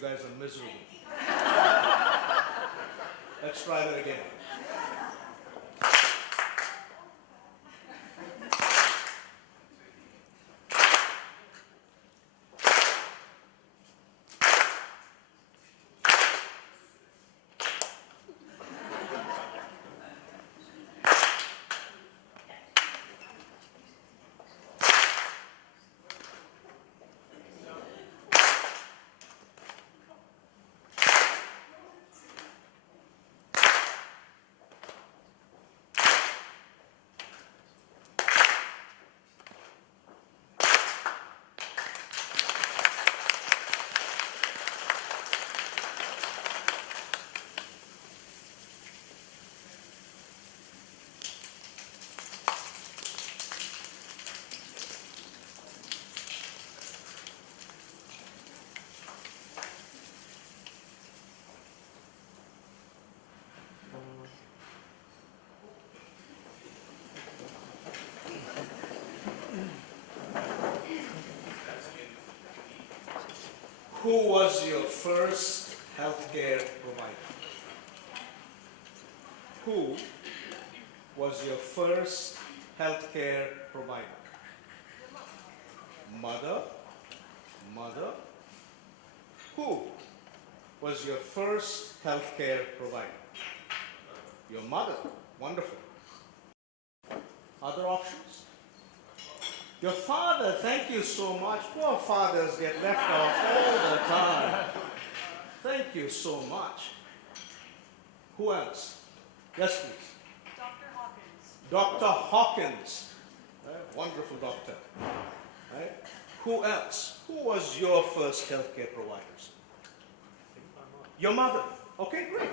You guys are miserable. Let's try that again. Who was your first healthcare provider? Who was your first healthcare provider? Mother? Mother? Who was your first healthcare provider? Your mother. Wonderful. Other options? Your father. Thank you so much. Poor fathers get left off all the time. Thank you so much. Who else? Yes, please. Dr. Hawkins. Dr. Hawkins. Right? Wonderful doctor. Right? Who else? Who was your first healthcare provider? Your mother. Okay, great.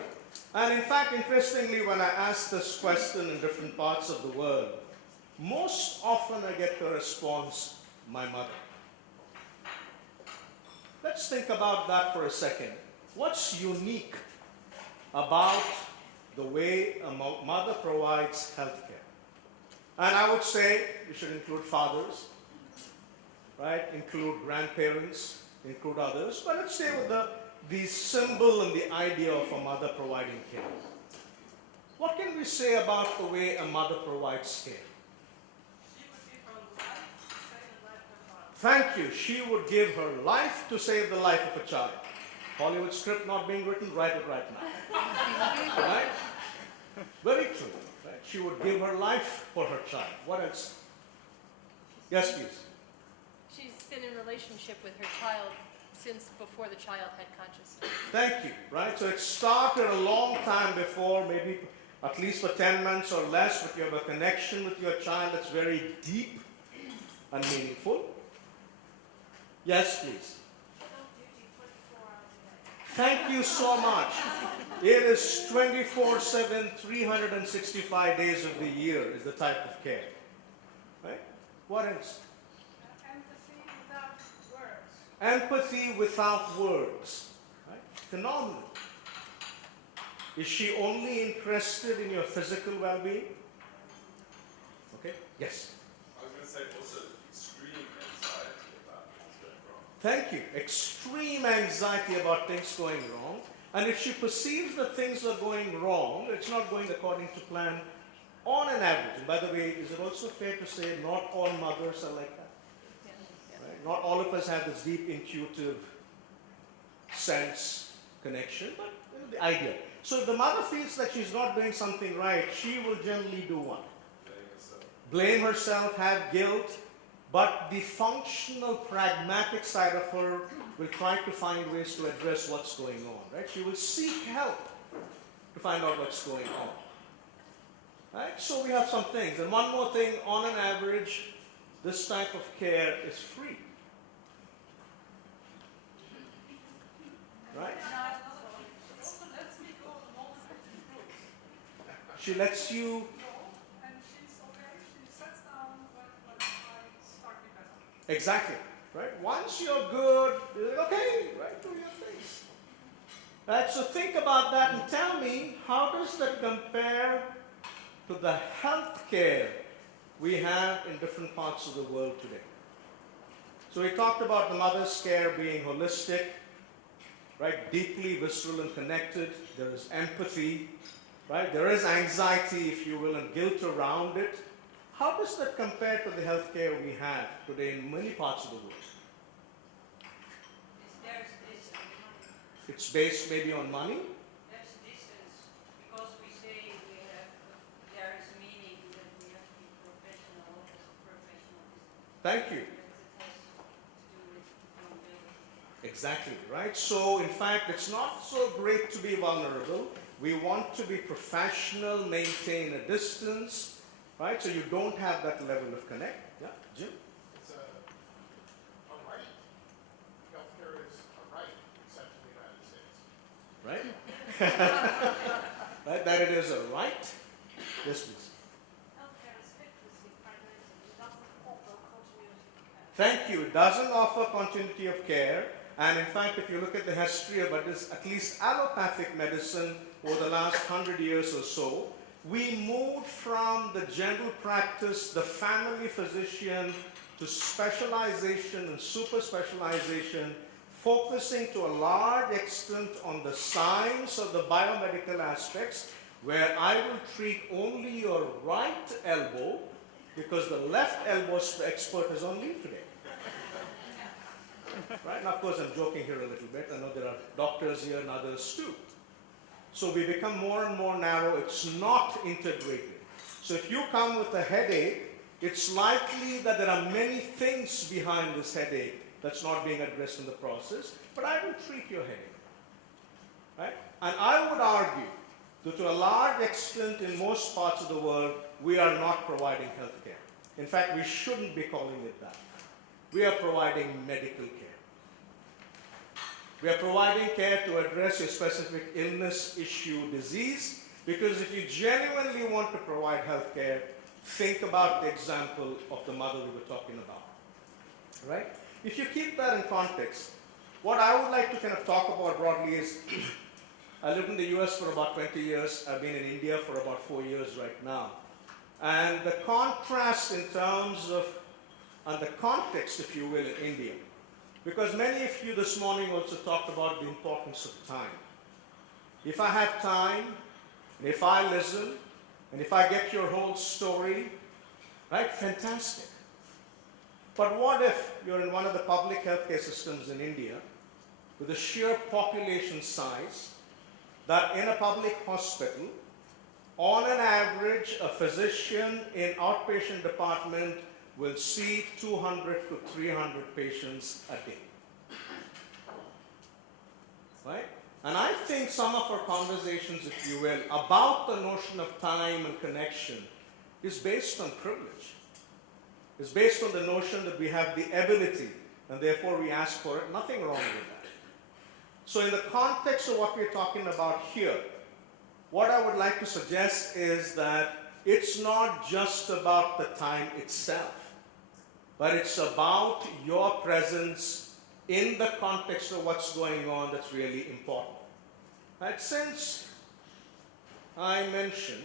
And in fact, interestingly, when I ask this question in different parts of the world, most often I get the response, my mother. Let's think about that for a second. What's unique about the way a mother provides healthcare? And I would say we should include fathers, right? Include grandparents, include others. But let's stay with the symbol and the idea of a mother providing care. What can we say about the way a mother provides care? Thank you. She would give her life to save the life of a child. Hollywood script not being written, write it right now. Right? Very true. Right? She would give her life for her child. What else? Yes, please. She's been in relationship with her child since before the child had consciousness. Thank you. Right? So it started a long time before, maybe at least for 10 months or less, but you have a connection with your child that's very deep and meaningful. Yes, please. Thank you so much. It is 24/7, 365 days of the year is the type of care. Right? What else? Empathy without words. Empathy without words. Right? Phenomenal. Is she only interested in your physical well-being? Okay? Yes. I was going to say also extreme anxiety about things going wrong. Thank you. Extreme anxiety about things going wrong. And if she perceives that things are going wrong, it's not going according to plan on an average. And by the way, is it also fair to say not all mothers are like that? Yeah. Right? Not all of us have this deep intuitive sense connection, but the idea. So if the mother feels that she's not doing something right, she will generally do what? Blame herself, have guilt, but the functional, pragmatic side of her will try to find ways to address what's going on, right? She will seek help to find out what's going on. Right? So we have some things. And one more thing, on an average, this type of care is free. Right? She lets you. And she's okay, she sits down when I start to get better. Exactly. Right? Once you're good, you're like, okay, right, do your things. Right? So think about that and tell me, how does that compare to the health care we have in different parts of the world today? So we talked about the mother's care being holistic, right? Deeply visceral and connected. There is empathy, right? There is anxiety, if you will, and guilt around it. How does that compare to the healthcare we have today in many parts of the world? There's distance. It's based maybe on money. There's distance because we say we have, there is meaning that we have to be professional as a professional. Thank you. But it has to do with vulnerability. Exactly, right? So, in fact, it's not so great to be vulnerable. We want to be professional, maintain a distance, right? So you don't have that level of connect. Yeah, Jim? It's a right. Healthcare is a right, except in the United States. Right? Right? That it is a right. Yes, please. Healthcare is hopelessly fragmented. It doesn't offer continuity of care. Thank you. It doesn't offer continuity of care. And in fact, if you look at the history of at least allopathic medicine over the last 100 years or so, we moved from the general practice, the family physician, to specialization and super specialization, focusing to a large extent on the science of the biomedical aspects, where I will treat only your right elbow because the left elbow expert is on leave today. Right? And of course, I'm joking here a little bit. I know there are doctors here and others too. So we become more and more narrow. It's not integrated. So if you come with a headache, it's likely that there are many things behind this headache that's not being addressed in the process, but I will treat your headache. Right? And I would argue that to a large extent in most parts of the world, we are not providing health care. In fact, we shouldn't be calling it that. We are providing medical care. We are providing care to address your specific illness, issue, disease, because if you genuinely want to provide health care, think about the example of the mother we were talking about. Right? If you keep that in context, what I would like to kind of talk about broadly is, I lived in the US for about 20 years. I've been in India for about 4 years right now. And the contrast in terms of, and the context, if you will, in India. Because many of you this morning also talked about the importance of time. If I have time, and if I listen, and if I get your whole story, right, fantastic. But what if you're in one of the public healthcare systems in India with a sheer population size that in a public hospital, on an average, a physician in outpatient department will see 200 to 300 patients a day. Right? And I think some of our conversations, if you will, about the notion of time and connection is based on privilege. It's based on the notion that we have the ability and therefore we ask for it. Nothing wrong with that. So in the context of what we're talking about here, what I would like to suggest is that it's not just about the time itself, but it's about your presence in the context of what's going on that's really important. Right? Since I mentioned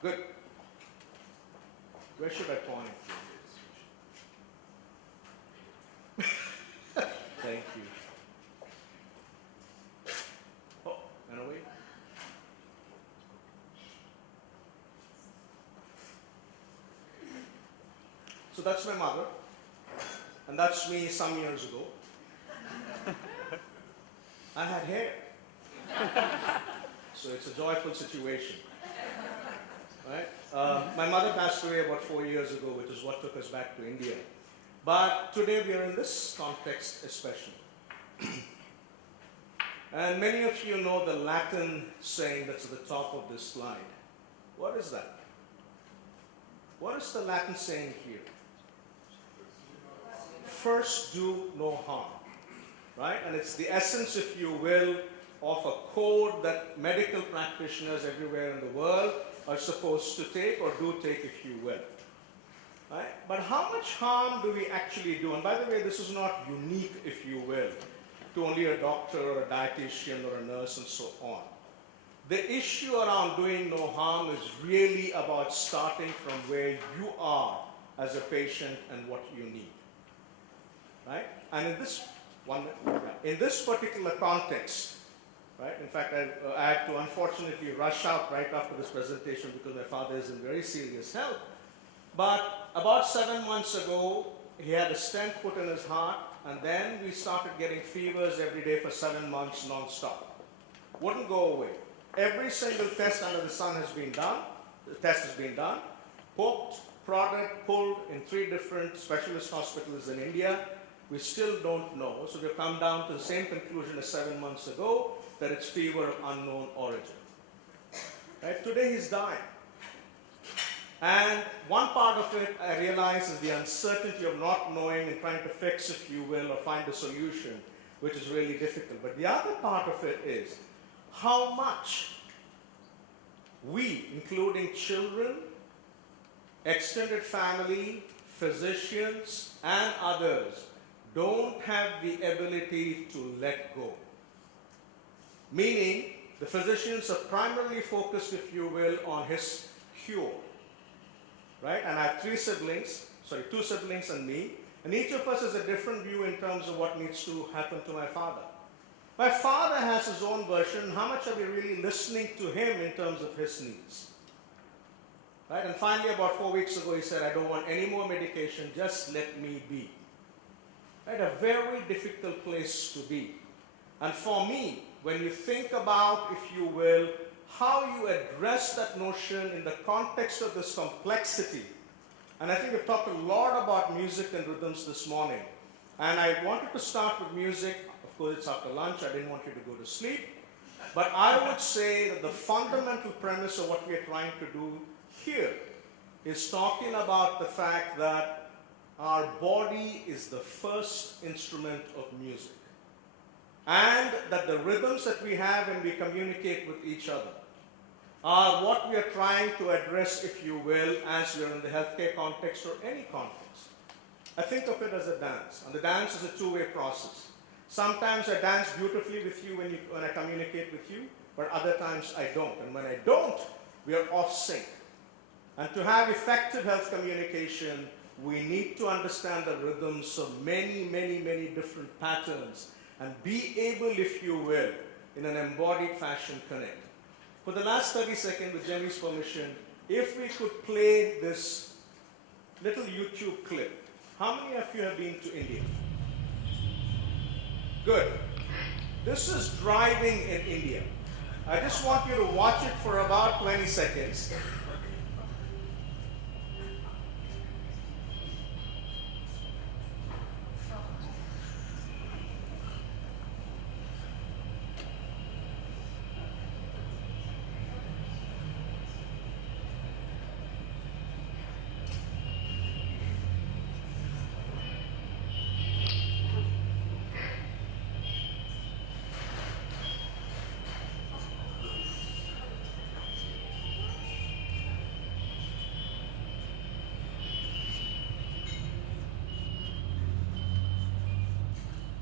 good. Where should I point? Thank you. Oh, and away. So that's my mother, and that's me some years ago. I had hair. So it's a joyful situation. Right? My mother passed away about 4 years ago, which is what took us back to India. But today we are in this context especially. And many of you know the Latin saying that's at the top of this slide. What is that? What is the Latin saying here? First do no harm. Right? And it's the essence, if you will, of a code that medical practitioners everywhere in the world are supposed to take or do take, if you will. Right? But how much harm do we actually do? And by the way, this is not unique, if you will, to only a doctor or a dietitian or a nurse and so on. The issue around doing no harm is really about starting from where you are as a patient and what you need. Right? And in this particular context, right? In fact, I had to unfortunately rush out right after this presentation because my father is in very serious health. But about 7 months ago, he had a stent put in his heart, and then we started getting fevers every day for 7 months non-stop. Wouldn't go away. Every single test under the sun has been done. The test has been done. Poked, prodded, pulled in 3 different specialist hospitals in India. We still don't know. So we've come down to the same conclusion as 7 months ago, that it's fever of unknown origin. Right? Today he's dying. And one part of it, I realize, is the uncertainty of not knowing and trying to fix, if you will, or find a solution, which is really difficult. But the other part of it is how much we, including children, extended family, physicians, and others, don't have the ability to let go. Meaning, the physicians are primarily focused, if you will, on his cure. Right? And I have 2 siblings and me, and each of us has a different view in terms of what needs to happen to my father. My father has his own version. How much are we really listening to him in terms of his needs? Right? And finally, about 4 weeks ago, he said, I don't want any more medication, just let me be. Right? A very difficult place to be. And for me, when you think about, if you will, how you address that notion in the context of this complexity, and I think we've talked a lot about music and rhythms this morning, and I wanted to start with music. Of course, it's after lunch. I didn't want you to go to sleep. But I would say that the fundamental premise of what we are trying to do here is talking about the fact that our body is the first instrument of music. And that the rhythms that we have when we communicate with each other are what we are trying to address, if you will, as we are in the healthcare context or any context. I think of it as a dance, and the dance is a two-way process. Sometimes I dance beautifully with you when I communicate with you, but other times I don't. And when I don't, we are off sync. And to have effective health communication, we need to understand the rhythms of many, many, many different patterns and be able, if you will, in an embodied fashion connect. For the last 30 seconds, with Jenny's permission, if we could play this little YouTube clip. How many of you have been to India? Good. This is driving in India. I just want you to watch it for about 20 seconds.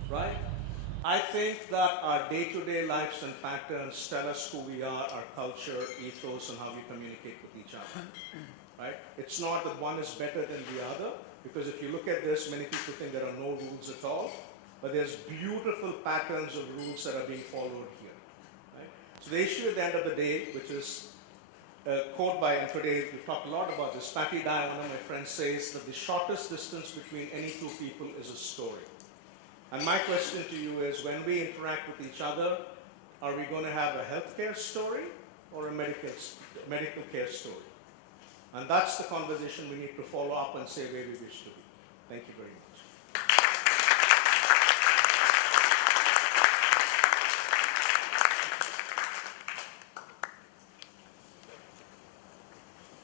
Right? I think that our day-to-day lives and patterns tell us who we are, our culture, ethos, and how we communicate with each other. Right? It's not that one is better than the other, because if you look at this, many people think there are no rules at all, but there's beautiful patterns of rules that are being followed here. Right? So the issue at the end of the day, which is a quote by, and today we've talked a lot about this, Patty Dye, one of my friends, says that the shortest distance between any two people is a story. And my question to you is, when we interact with each other, are we going to have a healthcare story or a medical care story? And that's the conversation we need to follow up and say where we wish to be. Thank you very much.